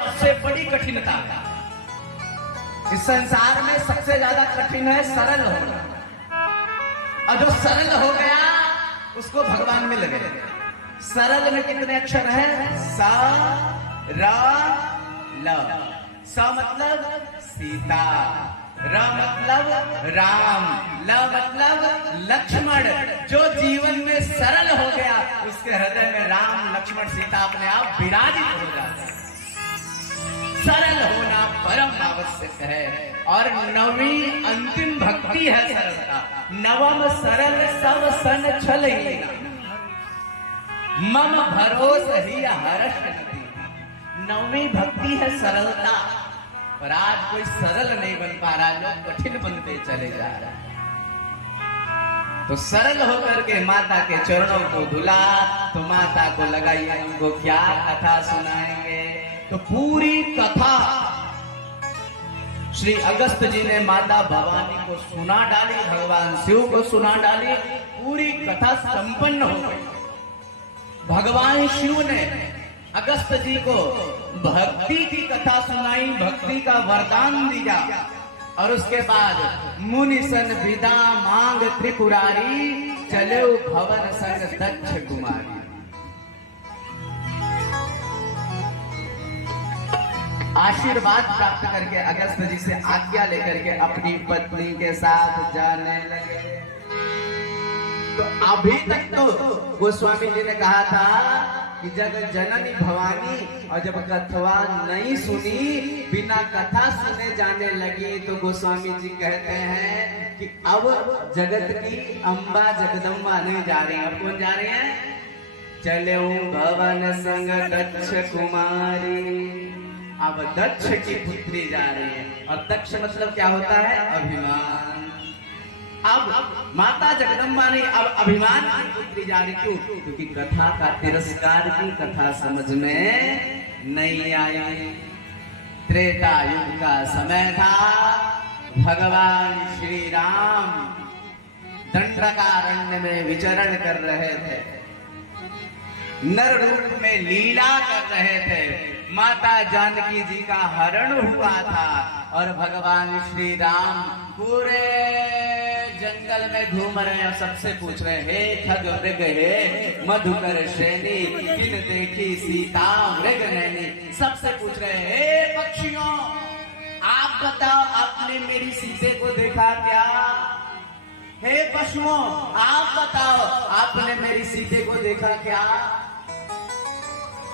सबसे बड़ी कठिनता है इस संसार में, सबसे ज्यादा कठिन है सरल होना। और जो सरल हो गया उसको भगवान मिल गए। सरल में कितने अक्षर हैं? सा, रा, ल। स मतलब सीता, र मतलब राम, ल मतलब लक्ष्मण। जो जीवन में सरल हो गया उसके हृदय में राम, लक्ष्मण, सीता अपने आप विराजित हो जाते हैं। सरल होना परम आवश्यक है। और नवी अंतिम भक्ति है सरलता। नवम सरल सब सन छल ही मम भरोस ही हर्ष नदी। नवी भक्ति है सरलता। पर आज कोई सरल नहीं बन पा रहा, लोग कठिन बनते चले जा रहे हैं। तो सरल होकर के माता के चरणों को धुला, तो माता को लगाइए हमको क्या कथा सुनाएंगे। तो पूरी कथा श्री अगस्त जी ने माता भवानी को सुना डाली, भगवान शिव को सुना डाली। पूरी कथा संपन्न हो गई। भगवान शिव ने अगस्त जी को भक्ति की कथा सुनाई, भक्ति का वरदान दिया। और उसके बाद मुनि सन विदा मांग त्रिपुरारी, चले भवन संग दक्ष कुमारी। आशीर्वाद प्राप्त करके अगस्त जी से आज्ञा लेकर के अपनी पत्नी के साथ जाने लगे। तो अभी तक तो गोस्वामी जी ने कहा था कि जगत जननी भवानी, और जब कथवा नहीं सुनी, बिना कथा सुने जाने लगी, तो गोस्वामी जी कहते हैं कि अब जगत की अम्बा जगदम्बा नहीं जा रही। अब कौन जा रही है? चले भवन संग दक्ष कुमारी। अब दक्ष की पुत्री जा रही है। और दक्ष मतलब क्या होता है? अभिमान। अब माता जगदम्बा ने अब अभिमान की पुत्री जा रही। क्यों? क्योंकि कथा का तिरस्कार की, कथा समझ में नहीं आई। त्रेता युग का समय था। भगवान श्री राम दंडकारण्य में विचरण कर रहे थे, नर रूप में लीला कर रहे थे। माता जानकी जी का हरण हुआ था और भगवान श्री राम पूरे जंगल में घूम रहे हैं और सबसे पूछ रहे हैं, हे खग मृग हे मधुकर श्रेणी, किन देखी सीता मृग नैनी। सबसे पूछ रहे हैं, हे पक्षियों आप बताओ आपने मेरी सीते को देखा क्या? हे पशुओं आप बताओ आपने मेरी सीते को देखा क्या?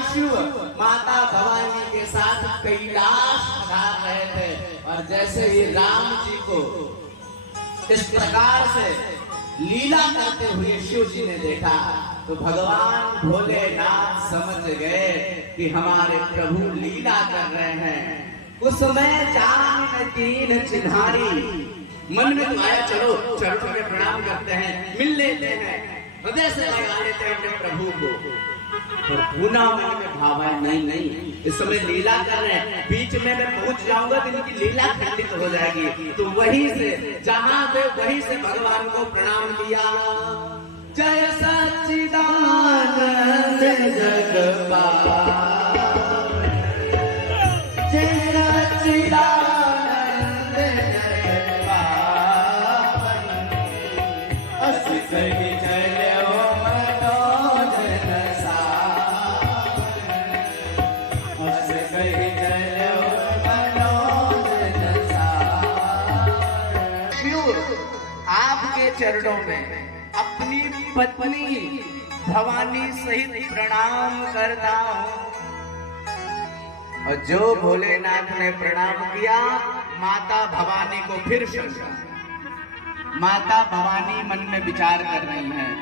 शिव माता भवानी के साथ कैलाश पधार रहे थे। और जैसे ही राम जी को इस प्रकार से लीला करते हुए शिव जी ने देखा, तो भगवान भोलेनाथ समझ गए कि हमारे प्रभु लीला कर रहे हैं। उस समय जान तीन चिन्हारी मन में तो आया, चलो चरणों में प्रणाम करते हैं, मिल लेते हैं, हृदय से लगा लेते हैं अपने प्रभु को। पर पुनः मन में भाव है, नहीं, इस समय लीला कर रहे हैं, बीच में मैं पहुंच जाऊंगा तो इनकी लीला खंडित हो जाएगी। तो वहीं से जहां पे वहीं से भगवान को प्रणाम किया। जय सच्चिदानंद जगपाल, जय सच्चिदानंद जगपाल, अस कही चरणों में अपनी पत्नी भवानी सहित प्रणाम करता हूँ। और जो भोलेनाथ ने प्रणाम किया, माता भवानी को फिर शंका। माता भवानी मन में विचार कर रही हैं,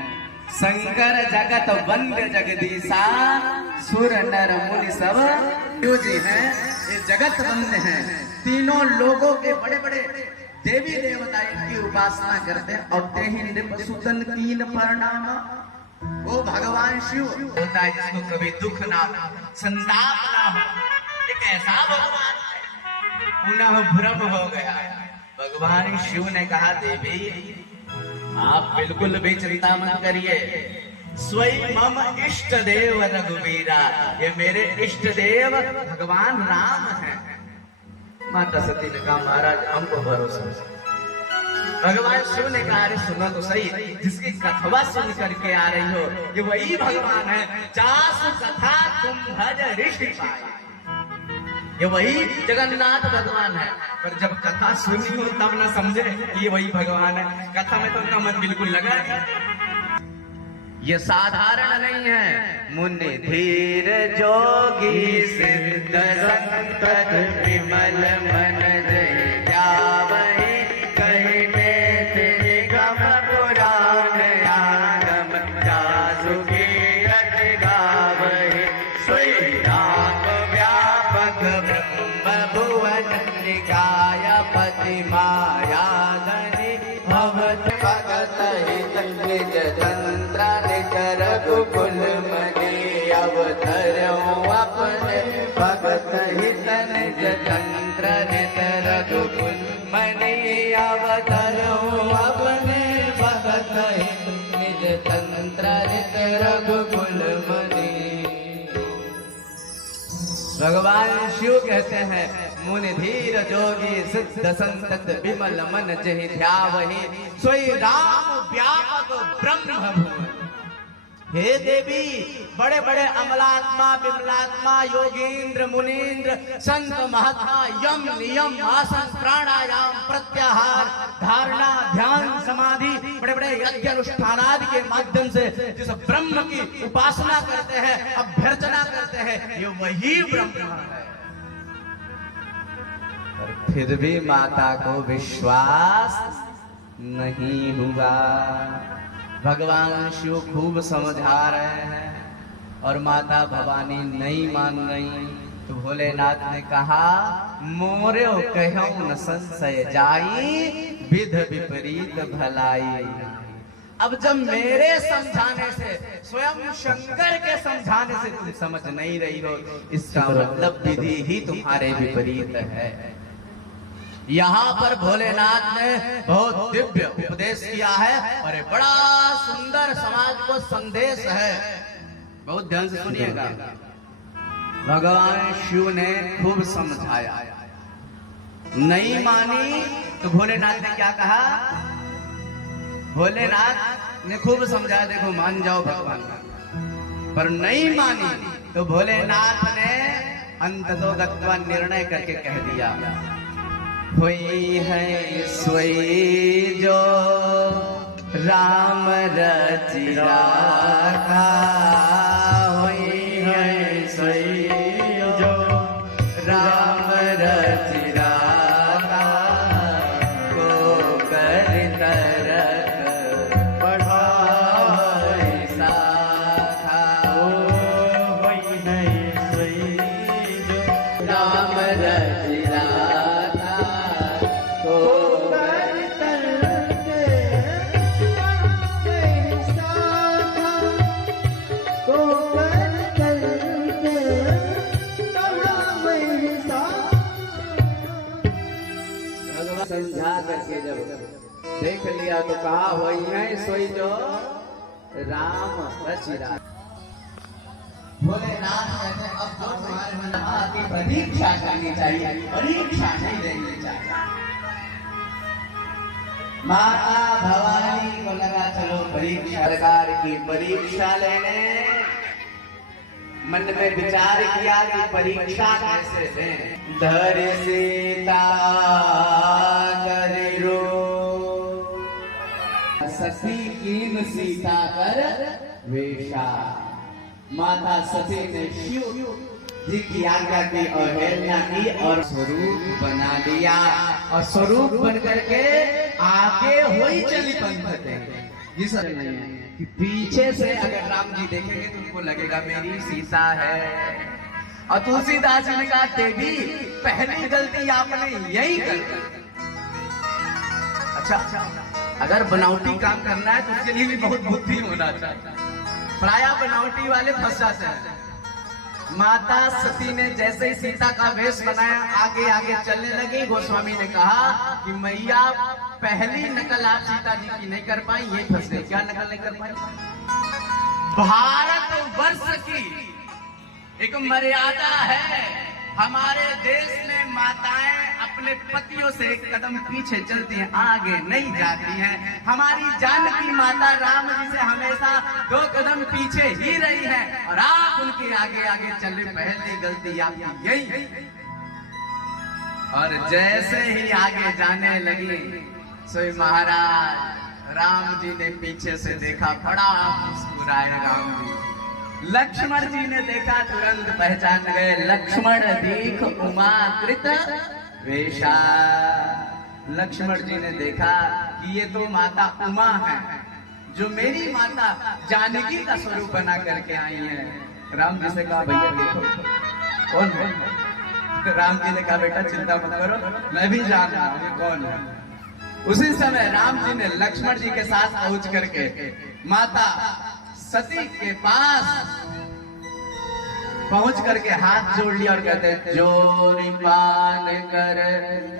शंकर जगत वंद्य जगदीशा, सुर नर मुनि सब जो जी हैं, ये जगत वंद्य हैं। तीनों लोगों के बड़े बड़े देवी देवता इनकी उपासना करते हैं। और नृपसुतन कीन प्रणाम, वो भगवान शिव होता है जिसको कभी दुख ना हो, संताप ना हो। एक ऐसा भगवान है, पुनः भ्रम हो गया। भगवान शिव ने कहा, देवी आप बिल्कुल भी चिंता मत करिए, स्वयं मम इष्ट देव रघुवीरा, ये मेरे इष्ट देव भगवान राम हैं। माता सती ने कहा महाराज हमको भरोसा है। भगवान शिव ने कहा अरे सुनो तो सही, जिसकी कथवा सुन करके आ रही हो ये वही भगवान है। जासु कथा तुम भज ऋषि पाए, ये वही जगन्नाथ भगवान है। पर जब कथा सुनी हो तब ना समझे ये वही भगवान है। कथा में तो उनका मन बिल्कुल लगा नहीं। ये साधारण नहीं है। मुनि धीर जोगी सिद्ध संतत विमल मन जय जावहि, कहते तेरे गम पुराण आगम जासु कीरत गावहि। श्री राम व्यापक ब्रह्म भुवन निकाय पति माया धनि, भवत भगत हित निज तंत्र निज रघुकुल मनि। अवतरऊं अपने भगत हित निज तंत्र निज रघुकुल मनि। अवतरऊं अपने भगत हित निज तंत्र निज रघुकुल मनि। भगवान शिव कहते हैं मुनि धीर जोगी सिद्ध संतत विमल मन जहि ध्यावहि, सोई राम व्यापक ब्रह्म भुवन। हे देवी, बड़े बड़े अमलात्मा विमलात्मा योगींद्र मुनीन्द्र संत महात्मा यम नियम आसन प्राणायाम प्रत्याहार धारणा ध्यान समाधि बड़े बड़े यज्ञ अनुष्ठान आदि के माध्यम से जिस ब्रह्म की उपासना करते हैं अभ्यर्चना करते हैं ये वही ब्रह्म है। फिर भी माता को विश्वास नहीं हुआ। भगवान शिव खूब समझा रहे हैं और माता भवानी नहीं मान रही। तो भोलेनाथ ने कहा मोरे कहूं न संशय जाई, विध विपरीत भलाई। अब जब मेरे समझाने से स्वयं शंकर के समझाने से तुम समझ नहीं रही हो, इसका मतलब विधि ही तुम्हारे विपरीत है। यहाँ पर भोलेनाथ ने बहुत दिव्य उपदेश किया है और बड़ा सुंदर समाज को संदेश है। बहुत ध्यान से सुनिएगा। भगवान शिव ने खूब समझाया, नहीं मानी तो भोलेनाथ ने क्या कहा? भोलेनाथ ने खूब समझाया देखो मान जाओ भगवान, पर नहीं मानी तो भोलेनाथ ने अंततोगत्वा निर्णय करके कह दिया हुई है सोई जो राम रचि राखा, हुई है सोई जो राम रचि राखा, को कर तरक बढ़ाई साखा। हुई है सोई जो राम रचि समझा करके जब देख लिया तो कहा वही है सोई जो राम रचि राखा। भोलेनाथ कहते अब जो तुम्हारे मन में आती परीक्षा करनी चाहिए, परीक्षा नहीं लेनी चाहिए। माता भवानी को लगा चलो परीक्षा सरकार की परीक्षा लेने। मन में विचार किया कि परीक्षा कैसे लें। धर सीता करो सती कीन सीता कर वेशा। माता सती ने शिव जी की आज्ञा की अवहेलना की और स्वरूप बना लिया और स्वरूप बन करके आगे हुई चली पंथ ये सब नहीं है कि पीछे से अगर राम जी देखेंगे तो उनको लगेगा मेरी सीता है। और तुलसीदास जी ने कहा देवी पहली गलती आपने यही कर। अच्छा अगर बनावटी काम करना है तो उसके लिए भी बहुत बुद्धि होना चाहिए। प्राय बनावटी वाले फंस जाते हैं। माता सती ने जैसे ही सीता का वेश बनाया आगे आगे चलने लगी। गोस्वामी ने कहा कि मैया पहली नकल आप सीता जी की नहीं कर पाई, ये फंस गई। क्या नकल नहीं कर पाई? भारत वर्ष की एक मर्यादा है। हमारे देश में माताएं अपने पतियों से एक कदम पीछे चलती हैं, आगे नहीं जाती हैं। हमारी जानकी माता राम जी से हमेशा 2 कदम पीछे ही रही हैं और आप उनके आगे आगे चले। पहली गलती आपकी यही। और जैसे ही आगे जाने लगी सोई महाराज राम जी ने पीछे से देखा, बड़ा मुस्कुराए राम जी। लक्ष्मण जी ने देखा, तुरंत पहचान गए, लक्ष्मण दीख उमा कृत वेशा। लक्ष्मण जी ने देखा कि ये तो माता उमा है, जो मेरी माता जानकी का स्वरूप बना करके आई है। राम जी से कहा, भैया देखो कौन है। राम जी ने कहा, बेटा चिंता मत करो, मैं भी जान रहा हूँ ये कौन है। उसी समय राम जी ने लक्ष्मण जी के साथ पहुंच करके माता सती के पास पहुंच करके हाथ जोड़ लिया और कहते, जोरी पान कर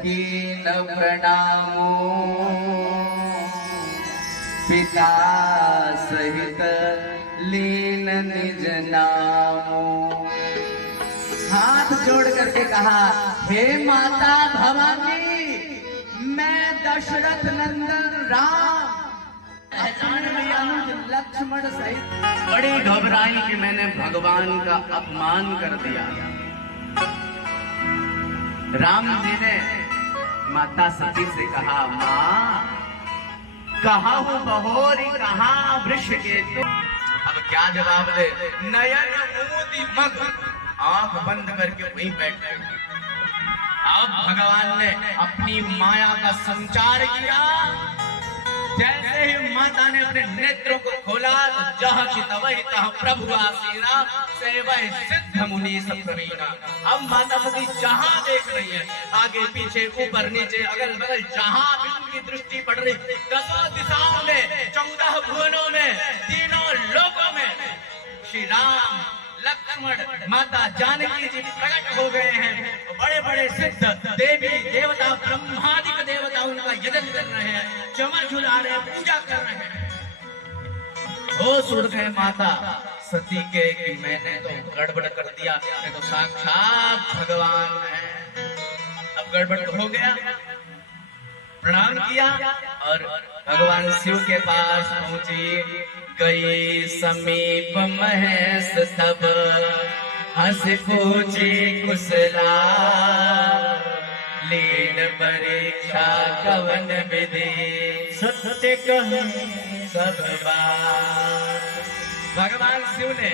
कीन प्रणामो, पिता सहित लीन निज नामो। हाथ जोड़ करके कहा, हे माता भवानी, मैं दशरथ नंदन राम लक्ष्मण सहित बड़ी घबराई कि मैंने भगवान का अपमान कर दिया। राम जी ने माता सती से कहा, माँ कहा हूँ बहोरी, कहा वृक्ष के तू। अब क्या जवाब दे। नयन मोती मग, आंख बंद करके वहीं बैठ गए। अब भगवान ने अपनी माया का संचार किया। जैसे ही माता ने अपने नेत्रों को खोला तो जहाँ की तवही तह प्रभु आसीना, सेवै सिद्ध मुनि सप्रवीणा। अब माता सती जहाँ देख रही है, आगे पीछे ऊपर नीचे अगल बगल जहाँ भी उनकी दृष्टि पड़ रही, 10 दिशाओं में, 14 भुवनों में, तीनों लोकों में श्री राम लक्ष्मण माता जानकी जी प्रकट हो गए हैं। बड़े बड़े सिद्ध देवी देवता ब्रह्मादिक देवता उनका यजन कर रहे हैं, चमन झुला रहे हैं, पूजा कर रहे हैं। होश उड़ गए माता सती के कि मैंने तो गड़बड़ कर दिया, ये तो साक्षात भगवान है। अब गड़बड़ तो हो गया। प्रणाम किया और भगवान शिव के पास पहुंची। गई समीप महेश सब, हंस पूछे कुशला, लीन परीक्षा कवन विधि, सत्य कहे सब बात। भगवान शिव ने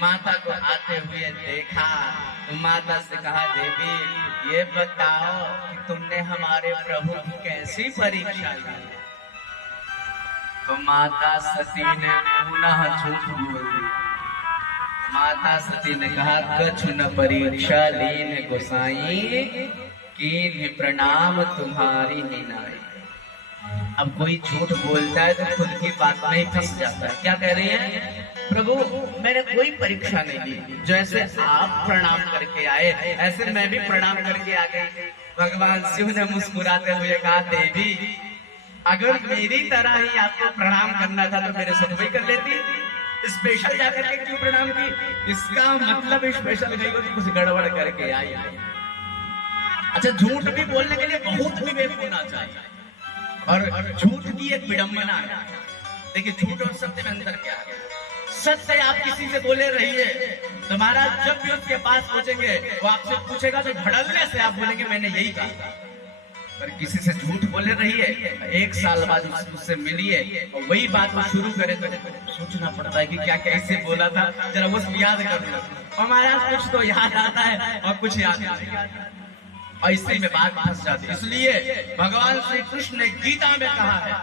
माता को आते हुए देखा तो माता से कहा, देवी ये बताओ कि तुमने हमारे प्रभु की कैसी परीक्षा ली। तो माता सती ने पुनः झूठ बोल दिया। माता सती ने कहा, कछु न परीक्षा लीन गोसाई, कीन्ह प्रणाम तुम्हारी हीनाई। अब कोई झूठ बोलता है तो खुद की बात में ही फंस जाता है। क्या कह रही है, प्रभु मैंने कोई परीक्षा नहीं दी, जैसे आप प्रणाम करके आए ऐसे मैं भी प्रणाम करके आ गई। भगवान शिव ने मुस्कुराते हुए कहा, देवी अगर मेरी तरह ही आपको प्रणाम करना था तो मेरे साथ वही कर लेती, स्पेशल जाकर के क्यों प्रणाम की। इसका मतलब स्पेशल गई हो तो कुछ गड़बड़ करके आई। अच्छा, झूठ भी बोलने के लिए बहुत विवेक होना चाहिए और झूठ की एक विडंबना है। देखिए झूठ और सत्य में अंतर क्या है। सत्य आप किसी से बोले रहिए, तुम्हारा जब भी उसके पास पहुंचेंगे वो आपसे पूछेगा तो धड़ल्ले से आप बोलेंगे मैंने यही कहा। पर किसी से झूठ बोले रहिए, 1 साल बाद उससे मिलिए और वही बात वो शुरू करे तो सोचना पड़ता है कि क्या कैसे बोला था, जरा वो याद कर लो। हमारा कुछ तो याद आता है और कुछ याद नहीं आता, ऐसे में बात फंस जाती है। इसलिए भगवान श्री कृष्ण ने गीता में कहा है,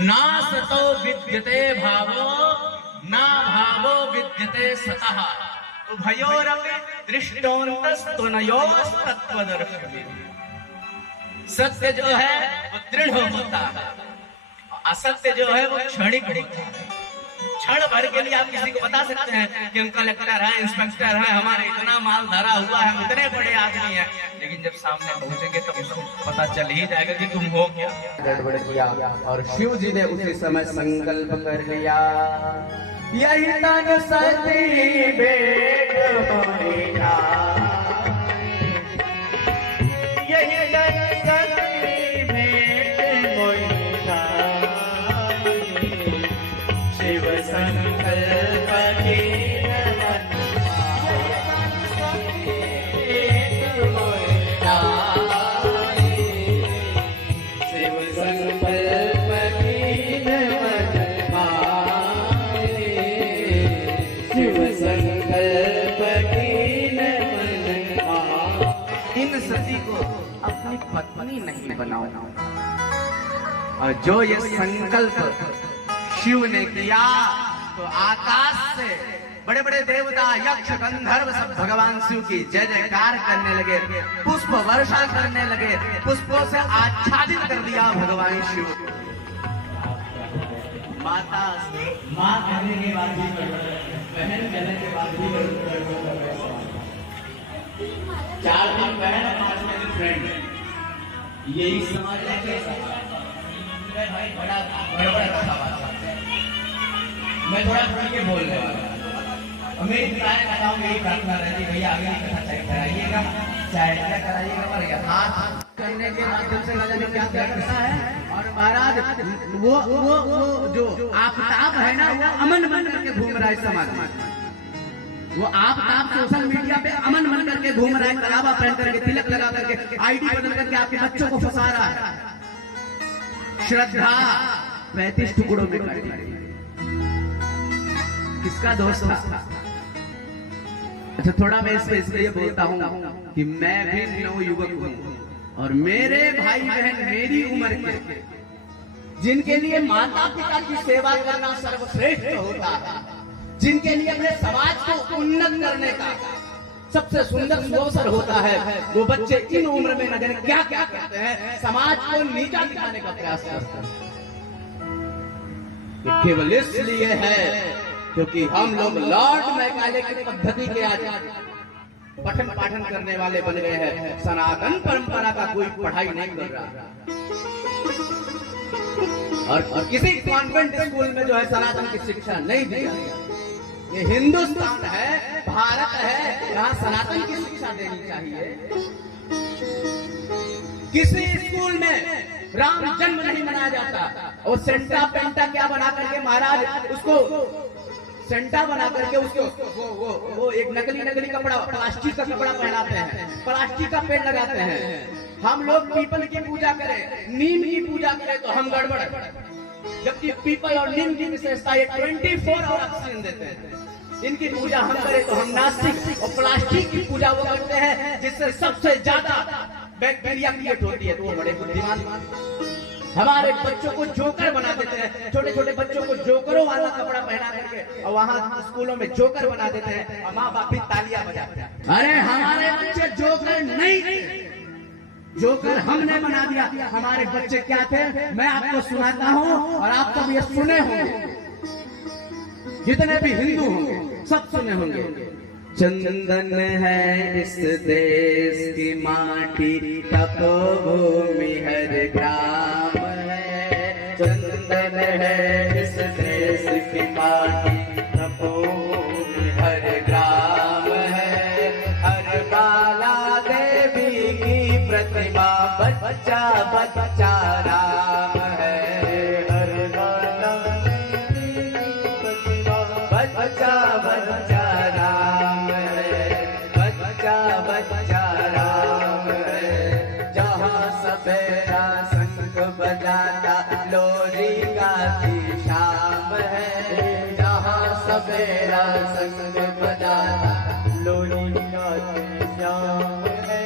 ना सतो विद्यते भावो, ना भावो विद्यते सतः, उभयोरपि दृष्टोऽन्तस्तुनयोस्तत्त्वदर्शिनी। सत्य जो है वो दृढ़ होता है, असत्य जो है वो क्षणिक होता है। क्षण भर के लिए आप किसी को बता सकते हैं कि हम कलेक्टर है, इंस्पेक्टर है, हमारे इतना माल धरा हुआ है, इतने बड़े आदमी हैं, लेकिन जब सामने पहुंचेंगे तब उसको पता चल ही जाएगा कि तुम हो क्या। गड़बड़ किया और शिव जी ने उसी समय संकल्प कर लिया, यही तन सती भेंट होइना, यही तन सती भेंट होइना, शिव संकल्प कीन मन शिव संकल्प कीन मन शिव संकल्प कीन मन। इन सती को अपनी पत्नी नहीं बनाओ, और जो ये संकल्प शिव ने किया तो आकाश से बड़े बड़े देवता, यक्ष, गंधर्व सब भगवान शिव की जय जयकार करने लगे, पुष्प वर्षा करने लगे, पुष्पों से आच्छादित कर दिया भगवान शिव। माता माँ कहने के बाद भी बहन कहने के बाद भी 4 दिन बहन 5 दिन फ्रेंड, यही समाज भाई बड़ा मैं थोड़ा खुल के बोल रहा हूँ। मेरी पिताएं बताऊँ, मेरी प्रार्थना रहती भैया आगे की कथा चेक कराइएगा, चाहे क्या कराइएगा, पर हाथ करने के माध्यम से न जाने क्या क्या करता है। और महाराज वो जो आफताब है ना, वो अमन बन करके घूम रहा है समाज में। वो आफताब सोशल मीडिया पे अमन बन करके घूम रहा है, कलावा पहन करके, तिलक लगा करके, आईडी बदल करके आपके बच्चों को फंसा रहा है। श्रद्धा 35 टुकड़ों में काट दी। किसका दोष था? अच्छा, थोड़ा मैं इस पे इसलिए बोलता हूँ कि मैं भी नवयुवक हूँ और मेरे भाई बहन मेरी उम्र के, जिनके लिए माता पिता की सेवा करना सर्वश्रेष्ठ होता है, जिनके लिए अपने समाज को उन्नत करने का सबसे सुंदर अवसर होता है, वो बच्चे इन उम्र में न जाने क्या क्या करते हैं, समाज को नीचा दिखाने का प्रयास करते हैं। केवल इसलिए है क्योंकि हम लोग लॉर्ड मैकाले की पद्धति के आज पठन पाठन करने वाले बन गए हैं, सनातन परंपरा का कोई पढ़ाई नहीं कर रहा। और किसी कॉन्वेंट स्कूल में जो है सनातन की शिक्षा नहीं दी जाती। ये हिंदुस्तान है, भारत है, यहाँ सनातन की शिक्षा देनी चाहिए। किसी स्कूल में राम जन्म नहीं मनाया जाता, और सेंटा पेंटा क्या बना करके महाराज उसको सेंटा बना करके उसको वो एक नकली कपड़ा, प्लास्टिक का कपड़ा पहनाते हैं, प्लास्टिक का पेड़ लगाते हैं। हम लोग पीपल की पूजा करें, नीम की पूजा करें तो हम गड़बड़, जबकि पीपल और नीम की विशेषता ये 24 आवर ऑक्सीजन देते हैं। इनकी पूजा हम करें तो हम नास्तिक, और प्लास्टिक की पूजा वो करते हैं जिससे सबसे ज्यादा बैक्टीरिया क्रिएट होती है। तो वो बड़े बुद्धिमान हमारे बच्चों को जोकर बना देते हैं, छोटे छोटे बच्चों को जोकरों वाला कपड़ा पहना करके, और वहाँ स्कूलों में जोकर बना देते हैं, और माँ बाप भी तालियां बजाते हैं। अरे हमारे बच्चे जोकर नहीं थे, जोकर हमने बना दिया। हमारे बच्चे क्या थे, मैं आपको सुनाता हूँ और आप सब ये सुने होंगे, जितने भी हिंदू होंगे सब सुने होंगे। चंदन है इस देश की माटी, तपोभूमि हर ग्राम है। चंदन है इस देश की माटी, तपोभूमि हर ग्राम है। हर बाला देवी की प्रतिमा, बच्चा बच्चा राम है। हर बाला देवी की प्रतिमा, बच्चा बच्चा राम है। बच्चा बच्चा राम है। जहाँ सवेरा शंख बजाता, लोरी गाती शाम है। जहाँ सवेरा शंख बजाता, लोरी गाती शाम है।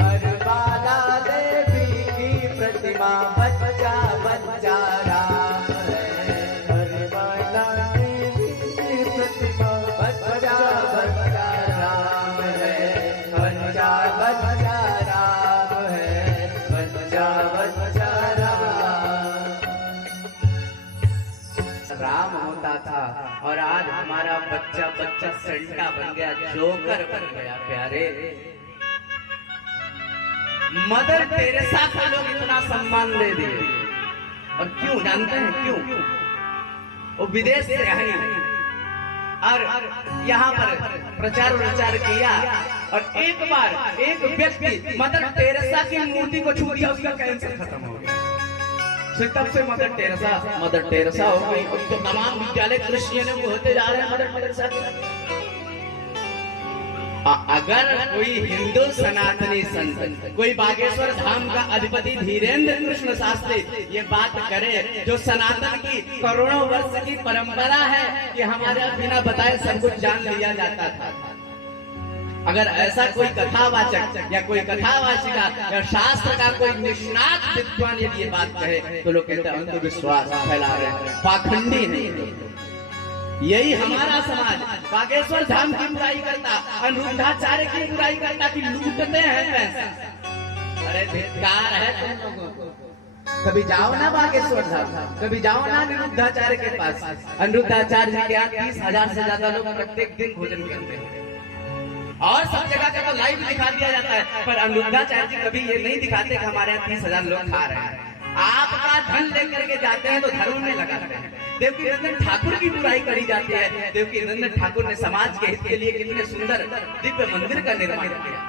हर बाला देवी की प्रतिमा, बच्चा बच्चा राम है। हर बाला देवी की प्रतिमा, बच्चा बच्चा राम है। बच्चा बच्चा राम है। बच्चा बच्चा राम होता था बच्चा बच्चा सेंटा बन गया, जोकर बन गया। प्यारे, मदर टेरेसा को लोग इतना सम्मान दे दिए, और क्यों जानते हैं क्यों? वो विदेश से आई और यहाँ पर प्रचार प्रचार किया, और एक बार एक व्यक्ति मदर टेरेसा की मूर्ति को छू दिया, उसका कैंसर खत्म हो गया। तब से मदर टेरेसा हो गई। तो तमाम विद्यालय क्रिश्चियन होते जा रहे हैं मदर टेरेसा के। अगर कोई हिंदू सनातनी संत, कोई बागेश्वर धाम का अधिपति धीरेन्द्र कृष्ण शास्त्री ये बात करे, जो सनातन की करोड़ों वर्ष की परंपरा है कि हमारे बिना बताए सब कुछ जान लिया जाता था, अगर ऐसा कोई कथावाचक या कोई कथावाचिका या शास्त्र का कोई निष्णात विद्वान यदि ये बात कहे, तो लोग कहते हैं अंधविश्वास फैला रहे हैं, पाखंडी नहीं। यही हमारा समाज बागेश्वर धाम की बुराई करता, अनिरुद्धाचार्य की बुराई करता कि लूटते हैं पैसा। अरे धिक्कार है तुम लोगों को। कभी जाओ ना बागेश्वर धाम, कभी जाओ ना अनिरुद्धाचार्य के पास। अनिरुद्धाचार्य जी के यहाँ 30,000 से ज्यादा लोग प्रत्येक दिन भोजन करते हैं, और सब जगह का तो लाइव दिखा दिया जाता है, पर अनिरुद्धाचार्य जी कभी ये नहीं दिखाते कि हमारे यहाँ 30,000 लोग खा रहे हैं। आपका धन लेकर के जाते हैं तो धर्म में लगाते हैं। देवकी नंदन ठाकुर की बुराई करी जाती है। देवकी नंदन ठाकुर ने समाज के हित के लिए कितने सुंदर दिव्य मंदिर का निर्माण किया।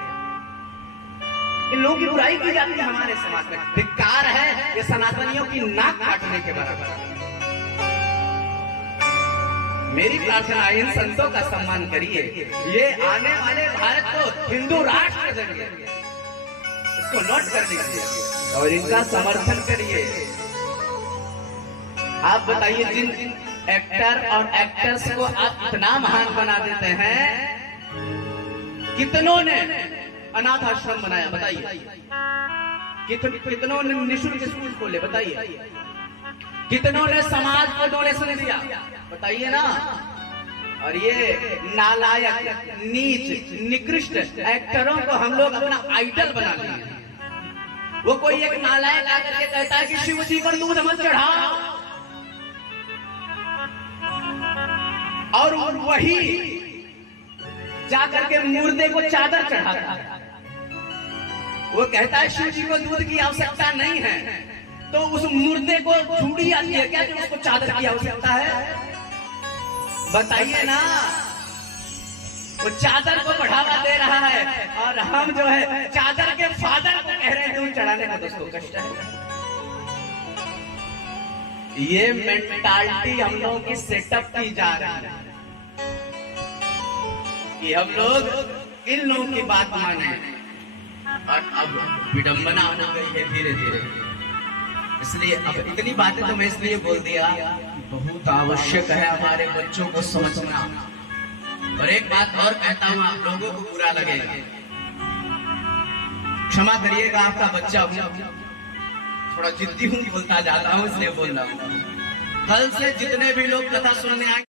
इन लोगों की बुराई की जाती है हमारे समाज में। धिक्कार है ये सनातनियों की नाक काटने के बराबर। मेरी प्रार्थना, इन संतों का सम्मान करिए। ये आने वाले भारत को हिंदू राष्ट्र देंगे, इसको नोट कर लीजिए और इनका समर्थन करिए। आप बताइए, जिन एक्टर और एक्ट्रेस को आप इतना महान बना देते हैं, कितनों ने अनाथ आश्रम बनाया बताइए, कितनों ने निःशुल्क स्कूल खोले बताइए, कितनों ने समाज को डोनेशन दिया बताइए ना। और ये नालायक, नीच, निकृष्ट एक्टरों को हम लोग अपना आइडल बना लिए। वो कोई एक नालायक आकर के कहता है कि शिव जी पर दूध मत चढ़ाओ, और वही जाकर के मुर्दे को चादर चढ़ाता है। वो कहता है शिव जी को दूध की आवश्यकता नहीं है, तो उस मुर्दे को झूठी आती है क्या कि उसको चादर की आवश्यकता है? बताइए ना। वो चादर को बढ़ावा दे रहा है, और हम जो है चादर के फादर को कह रहे हैं दूध चढ़ाने में। दोस्तों कष्ट है। ये मेंटालिटी हम लोगों की सेटअप की जा रही है कि हम लोग इन लोगों की बात माने, और अब विडंबना हो गई है धीरे धीरे। इसलिए अब इतनी बातें तो मैं इसलिए बोल दिया, बहुत आवश्यक है हमारे बच्चों को समझना। और एक बात और कहता हूँ, आप लोगों को बुरा लगेगा, क्षमा करिएगा, आपका बच्चा हूँ, थोड़ा जिद्दी हूँ, बोलता जाता हूँ, इसलिए बोल रहा हूँ। कल से जितने भी लोग कथा सुनने आए